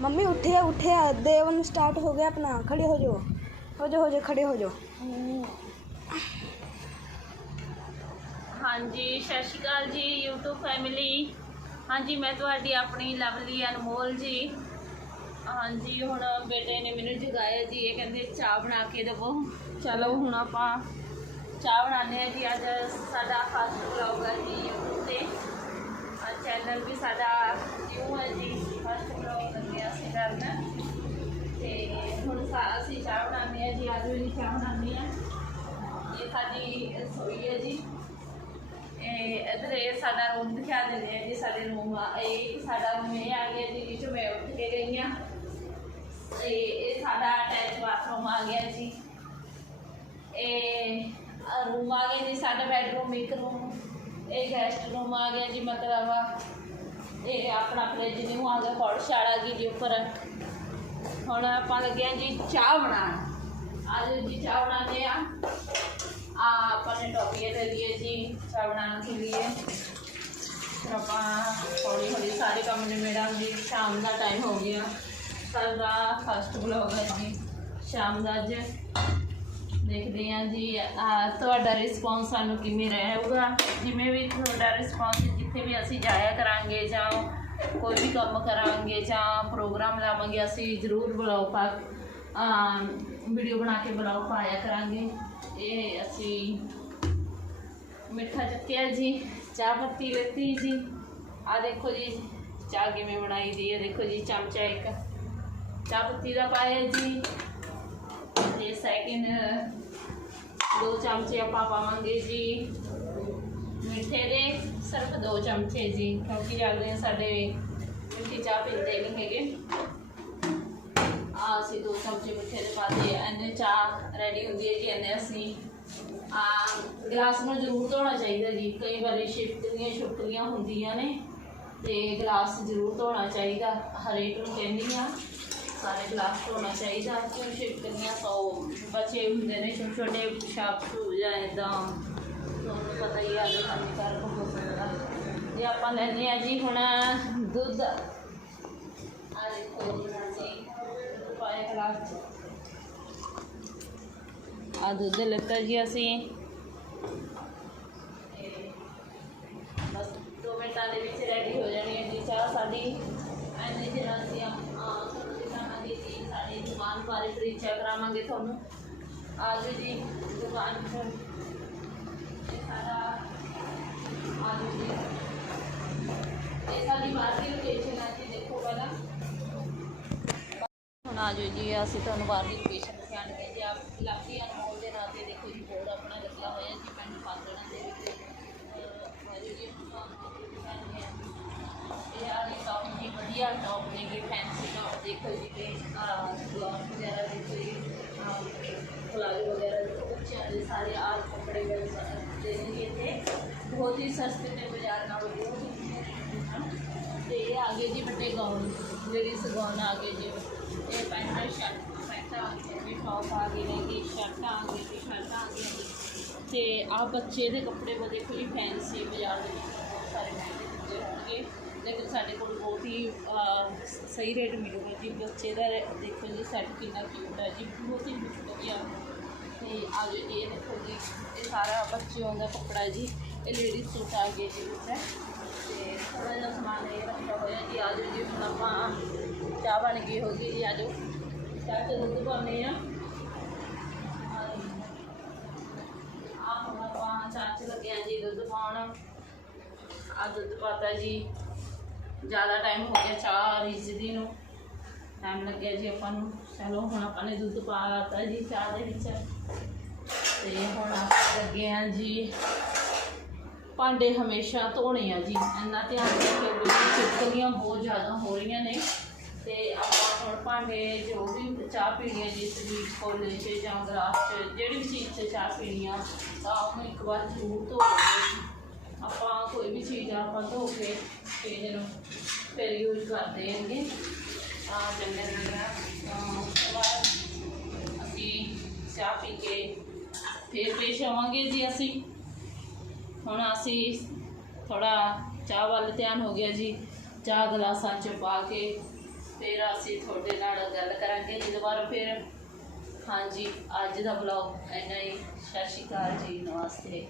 Mummy ਉੱਠੇ ਆ ਉੱਠੇ ਆ ਦੇਵਨ ਸਟਾਰਟ ਹੋ ਗਿਆ ਆਪਣਾ। ਖੜੇ ਹੋ ਜਾਓ। ਹੋ ਜਾਓ ਹੋ ਜਾਓ, ਖੜੇ ਹੋ ਜਾਓ। ਹਾਂਜੀ, ਸਤਿ ਸ਼੍ਰੀ ਅਕਾਲ ਜੀ, YouTube ਫੈਮਿਲੀ ਹਾਂਜੀ, ਮੈਂ ਤੁਹਾਡੀ ਆਪਣੀ ਲਵਲੀ ਅਨਮੋਲ ਜੀ। ਹਾਂਜੀ, ਹੁਣ ਬੇਟੇ ਨੇ ਮੈਨੂੰ ਜਗਾਇਆ ਜੀ। ਇਹ ਕਹਿੰਦੇ ਚਾਹ ਬਣਾ ਕੇ ਦੇਵੋ। ਚਲੋ, ਹੁਣ ਆਪਾਂ ਚਾਹ ਬਣਾਉਂਦੇ ਆ ਜੀ। ਅੱਜ ਸਾਡਾ ਫਸਟ ਵਲੌਗ ਹੈ ਜੀ YouTube ਤੇ। ਚੈਨਲ ਵੀ ਸਾਡਾ ਨਿਊ ਹੈ ਸਾ- ਅਸੀਂ ਚਾਹ ਬਣਾਉਂਦੇ ਆ ਜੀ ਅੱਜ ਵੀ ਚਾਹ ਬਣਾਉਂਦੇ ਆ ਇਹ ਸਾਡੀ ਰਸੋਈ ਹੈ ਜੀ। ਇਹ ਇਧਰ ਇਹ ਸਾਡਾ ਰੂਮ ਦਿਖਾ ਦਿੰਦੇ ਆ ਜੀ, ਸਾਡੇ ਰੂਮ ਆ। ਇਹ ਸਾਡਾ ਰੂਮ ਇਹ ਆ ਗਿਆ ਜੀ ਜਿਸ ਮੈਂ ਉੱਠ ਕੇ ਗਈ ਆ ਇਹ ਇਹ ਸਾਡਾ ਅਟੈਚ ਬਾਥਰੂਮ ਆ ਗਿਆ ਜੀ। ਇਹ ਰੂਮ ਆ ਗਿਆ ਜੀ, ਸਾਡਾ ਬੈਡਰੂਮ ਇੱਕ ਰੂਮ ਇਹ ਗੈਸਟ ਰੂਮ ਆ ਗਿਆ ਜੀ, ਮਤਲਬ ਇਹ ਆਪਣਾ ਫ੍ਰਿਜ ਨਿਊ ਆ ਗਿਆ ਪੌੜਸ਼ਾਲਾ ਗਈ ਜੀ ਉੱਪਰ ਹੁਣ ਆਪਾਂ ਲੱਗੇ ਆ ਜੀ ਚਾਹ ਬਣਾਉਣ। ਅੱਜ ਜੀ, ਚਾਹ ਬਣਾਉਂਦੇ ਆ ਆ ਆਪਾਂ ਨੇ ਟੋਪੀਆਂ ਲੈ ਲਈਏ ਜੀ, ਚਾਹ ਬਣਾਉਣ ਕੇ ਲਈ ਫਿਰ ਆਪਾਂ ਹੌਲੀ ਹੌਲੀ ਸਾਰੇ ਕੰਮ ਨਿਬੇੜਾਂ ਜੀ ਸ਼ਾਮ ਦਾ ਟਾਈਮ ਹੋ ਗਿਆ। ਸਾਡਾ ਫਸਟ ਬਲੌਗ ਹੈ ਜੀ, ਸ਼ਾਮ ਦਾ ਅੱਜ। ਦੇਖਦੇ ਹਾਂ ਜੀ ਤੁਹਾਡਾ ਰਿਸਪੌਂਸ ਸਾਨੂੰ ਕਿਵੇਂ ਰਹੇਗਾ। ਜਿਵੇਂ ਵੀ ਤੁਹਾਡਾ ਰਿਸਪੌਂਸ ਜਿੱਥੇ ਵੀ ਅਸੀਂ ਜਾਇਆ ਕਰਾਂਗੇ ਜਾਂ ਕੋਈ ਵੀ ਕੰਮ ਕਰਾਂਗੇ ਜਾਂ ਪ੍ਰੋਗਰਾਮ ਲਾਵਾਂਗੇ ਅਸੀਂ ਜ਼ਰੂਰ ਬਲੌਗ ਪਾ ਵੀਡੀਓ ਬਣਾ ਕੇ ਬਲੌਗ ਪਾਇਆ ਕਰਾਂਗੇ ਇਹ ਅਸੀਂ ਮਿੱਠਾ ਚੱਕਿਆ ਜੀ ਚਾਹ ਪੱਤੀ ਲੈਤੀ ਜੀ ਆ ਦੇਖੋ ਜੀ ਚਾਹ ਕਿਵੇਂ ਬਣਾਈ ਦੀ ਹੈ ਦੇਖੋ ਜੀ ਚਮਚਾ ਇੱਕ ਚਾਹ ਪੱਤੀ ਦਾ ਪਾਇਆ ਜੀ ਤੇ ਸੈਕਿੰਡ ਦੋ ਚਮਚੇ ਆਪਾਂ ਪਾਵਾਂਗੇ ਜੀ ਮਿੱਠੇ ਦੇ ਸਿਰਫ ਦੋ ਚਮਚੇ ਜੀ, ਕਿਉਂਕਿ ਜਾਂਦੇ ਸਾਡੇ ਮਿੱਠੀ ਚਾਹ ਪੀਂਦੇ ਨਹੀਂ ਹੈਗੇ। ਆ ਅਸੀਂ ਦੋ ਚਮਚੇ ਮਿੱਠੇ ਦੇ ਪਾਤੇ ਐਨੇ ਚਾਹ ਰੈਡੀ ਹੁੰਦੀ ਹੈ ਜੀ ਐਨੇ ਅਸੀਂ ਆ ਗਲਾਸ ਨੂੰ ਜ਼ਰੂਰ ਧੋਣਾ ਚਾਹੀਦਾ ਜੀ। ਕਈ ਵਾਰੀ ਸ਼ਿਫਟ ਦੀਆਂ ਛੁੱਟੀਆਂ ਹੁੰਦੀਆਂ ਨੇ, ਤੇ ਗਲਾਸ ਜ਼ਰੂਰ ਧੋਣਾ ਚਾਹੀਦਾ। ਹਰੇਕ ਨੂੰ ਕਹਿੰਦੀ ਆ ਸਾਰੇ ਗਲਾਸ ਧੋਣਾ ਚਾਹੀਦਾ। ਕਿਉਂ ਸ਼ਿਫਟ ਦੀਆਂ ਸੌ ਬੱਚੇ ਹੁੰਦੇ ਨੇ ਛੋਟੇ ਛੋਟੇ ਪਿਸ਼ਾਬ ਹੋ ਜਾਂ ਇੱਦਾਂ ਤੁਹਾਨੂੰ ਪਤਾ ਹੀ ਆ ਜੋ ਹਾਨੀਕਾਰਕ ਹੋ ਸਕਦਾ। ਜੇ ਆਪਾਂ ਲੈਂਦੇ ਆ ਜੀ ਹੁਣ ਦੁੱਧ। ਆ ਦੇਖੋ ਜੀ ਅਸੀਂ ਪਾਇਆ ਗਲਾਸ। ਆ ਦੁੱਧ ਲਿੱਤਾ ਜੀ ਅਸੀਂ। ਬਸ ਦੋ ਮਿੰਟਾਂ ਦੇ ਵਿੱਚ ਰੈਡੀ ਹੋ ਜਾਣੀ ਹੈ ਜੀ ਚਾਹ ਸਾਡੀ। ਐਨੇ ਜਿਹੜਾ ਅਸੀਂ ਤੁਹਾਨੂੰ ਦਿਖਾਵਾਂਗੇ ਜੀ ਸਾਡੀ ਦੁਕਾਨ ਬਾਰੇ ਪਰਿਚੈ ਕਰਾਵਾਂਗੇ ਤੁਹਾਨੂੰ। ਆਜੋ ਜੀ, ਦੁਕਾਨ 'ਚ ਹੁਣ ਆ ਜਾਓ ਜੀ ਅਸੀਂ ਤੁਹਾਨੂੰ ਬਾਹਰ ਦੀ ਲੋਕੇਸ਼ਨ ਦਿਖਾਣਗੇ ਜੀ। ਆਪ ਇਲਾਕੀ ਅਨਮੋਲ ਦੇ ਨਾਂ ਤੇ ਦੇਖੋ ਜੀ ਬੋਰਡ ਆਪਣਾ ਲੱਗਿਆ ਹੋਇਆ ਜੀ ਪਿੰਡ ਪਾਗੜਾਂ ਦੇ ਵਿੱਚ। ਅਹ, ਆ ਜਾਓ ਜੀ ਤੁਹਾਨੂੰ ਦਿਖਾਉਂਦੇ ਹਾਂ। ਇਹ ਆ ਗਏ ਟੌਪ ਜੀ ਵਧੀਆ ਟੌਪ ਨੇ ਜੀ ਫੈਂਸੀ ਟੌਪ ਦੇਖੋ ਜੀ ਤੇ ਗਲਾਸ ਵਗੈਰਾ ਦੇਖੋ ਜੀ ਪਲਾਜ਼ੋ ਵਗੈਰਾ ਦੇਖੋ ਬੱਚਿਆਂ ਦੇ ਸਾਰੇ ਆਲ ਕੱਪੜੇ ਮਿਲ ਸਕਦੇ ਨੇ ਜੀ ਇੱਥੇ ਬਹੁਤ ਹੀ ਸਸਤੇ ਤੇ ਬਾਜ਼ਾਰ ਨਾਲੋਂ ਬਹੁਤ ਤੇ ਇਹ ਆ ਗਏ ਜੀ ਵੱਡੇ ਗਾਉਨ ਲੇਡੀਜ਼ ਗਾਉਨ ਆ ਗਏ ਜੀ। ਇਹ ਪੈਂਟ, ਸ਼ਰਟ, ਪੈਂਟਾਂ ਆ ਗਏ ਟੌਪ ਆ ਗਏ ਨੇ ਜੀ, ਸ਼ਰਟਾਂ ਆ ਗਈ ਸ਼ਰਟਾਂ ਆ ਗਈਆਂ ਜੀ। ਤੇ ਆ ਬੱਚੇ ਦੇ ਕੱਪੜੇ ਵਾ ਦੇਖੋ ਜੀ ਫੈਂਸੀ ਬਾਜ਼ਾਰ ਦੇ ਵਿੱਚ ਬਹੁਤ ਸਾਰੇ ਮਹਿੰਗੇ ਦਿੰਦੇ ਹੋਣਗੇ। ਲੇਕਿਨ ਸਾਡੇ ਕੋਲ ਬਹੁਤ ਹੀ ਸਹੀ ਰੇਟ ਮਿਲੂਗਾ ਜੀ। ਬੱਚੇ ਦਾ ਦੇਖੋ ਜੀ ਸੈੱਟ ਕਿੰਨਾ ਕਿਊਟ ਹੈ ਜੀ। ਬਹੁਤ ਹੀ ਵਧੀਆ ਤੇ ਆ ਜੋ ਇਹ ਦੇਖੋ ਜੀ, ਇਹ ਸਾਰਾ ਬੱਚਿਆਂ ਦਾ ਕੱਪੜਾ ਜੀ, ਇਹ ਲੇਡੀਜ਼ ਸੂਟ ਆ ਗਏ ਜੀ ਵਿੱਚ। ਤੇ ਥੋੜਾ ਜਿਹਾ ਸਮਾਨ ਇਹ ਰੱਖਿਆ ਹੋਇਆ ਜੀ। ਆ ਜਾਓ ਜੀ ਹੁਣ ਆਪਾਂ ਚਾਹ ਬਣ ਗਈ ਹੋ ਗਈ ਜੀ ਆ ਜਾਓ ਚਾਹ ਤੇ ਦੁੱਧ ਪਾਉਂਦੇ ਆ ਆ ਹੁਣ ਆਪਾਂ ਚਾਹ ਚ ਲੱਗੇ ਜੀ ਦੁੱਧ ਪਾਉਣ। ਆ ਦੁੱਧ ਪਾਤਾ ਜੀ। ਜ਼ਿਆਦਾ ਟਾਈਮ ਹੋ ਗਿਆ ਚਾਹ ਰਿੱਝਦੀ ਨੂੰ। ਟਾਈਮ ਲੱਗਿਆ ਜੀ ਆਪਾਂ ਨੂੰ। ਚਲੋ ਹੁਣ ਆਪਾਂ ਨੇ ਦੁੱਧ ਪਾਤਾ ਜੀ ਚਾਹ ਦੇ ਵਿੱਚ। ਆ ਜੀ ਭਾਂਡੇ ਹਮੇਸ਼ਾ ਧੋਣੇ ਆ ਜੀ। ਇੰਨਾ ਧਿਆਨ ਰੱਖਿਓ ਵੀ ਚਿਪਕਲੀਆਂ ਬਹੁਤ ਜ਼ਿਆਦਾ ਹੋ ਰਹੀਆਂ ਨੇ। ਤੇ ਆਪਾਂ ਹੁਣ ਭਾਂਡੇ ਜੋ ਵੀ ਚਾਹ ਪੀਣੀ ਹੈ ਜੀ ਸਵੀਟ ਕੋਲੇ 'ਚ ਜਾਂ ਗਲਾਸ 'ਚ, ਜਿਹੜੀ ਵੀ ਚੀਜ਼ 'ਚ ਚਾਹ ਪੀਣੀ ਆ, ਤਾਂ ਉਹਨੂੰ ਇੱਕ ਵਾਰ ਜ਼ਰੂਰ ਧੋ ਲਓ ਜੀ। ਆਪਾਂ ਕੋਈ ਵੀ ਚੀਜ਼ ਆਪਾਂ ਧੋ ਕੇ ਫਿਰ ਨੂੰ ਫਿਰ ਯੂਜ਼ ਕਰਦੇ ਹੈਗੇ। ਆ ਚੰਗੇ ਲੱਗਿਆ ਤਾਂ ਉਸ ਤੋਂ ਬਾਅਦ ਅਸੀਂ ਚਾਹ ਪੀ ਕੇ ਫਿਰ ਪੇਸ਼ ਆਵਾਂਗੇ ਜੀ ਅਸੀਂ। ਹੁਣ ਅਸੀਂ ਥੋੜਾ ਚਾਹ ਵੱਲ ਧਿਆਨ ਹੋ ਗਿਆ ਜੀ। ਚਾਹ ਗਲਾਸਾਂ 'ਚ ਪਾ ਕੇ ਫਿਰ ਅਸੀਂ ਤੁਹਾਡੇ ਨਾਲ ਗੱਲ ਕਰਾਂਗੇ। ਜੀ ਦੁਬਾਰਾ ਫਿਰ ਹਾਂਜੀ, ਅੱਜ ਦਾ ਬਲੌਗ ਇੰਨਾ ਹੀ। ਸਤਿ ਸ਼੍ਰੀ ਅਕਾਲ ਜੀ, ਨਮਸਤੇ।